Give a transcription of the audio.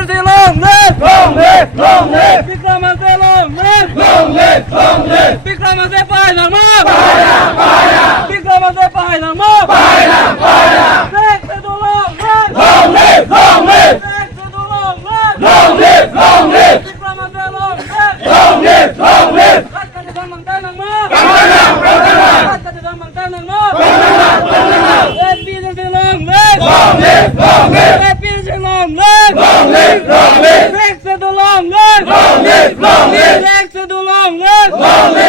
APC long live! Long live! Long live! Vikramaditya long live! Long live! Long live! Vikramaditya pahay ng mga! Pahayag! Vikramaditya pahay ng mga! Pahayag! Pahayag! Sheikh Shahidul long live! Long live! Long live! Sheikh Shahidul long live! Long live! Long live! Vikramaditya long live! Long live! Long live! At katisamangtan ng mga! Pangalanan! Pangalanan! At katisamangtan ng mga! Pangalanan! Pangalanan! APC long live! Long live! Long live! APC long live! Long live! Long live! Sheikh Shahidul long live! Long live! Long live! Sheikh Shahidul long live! Long live!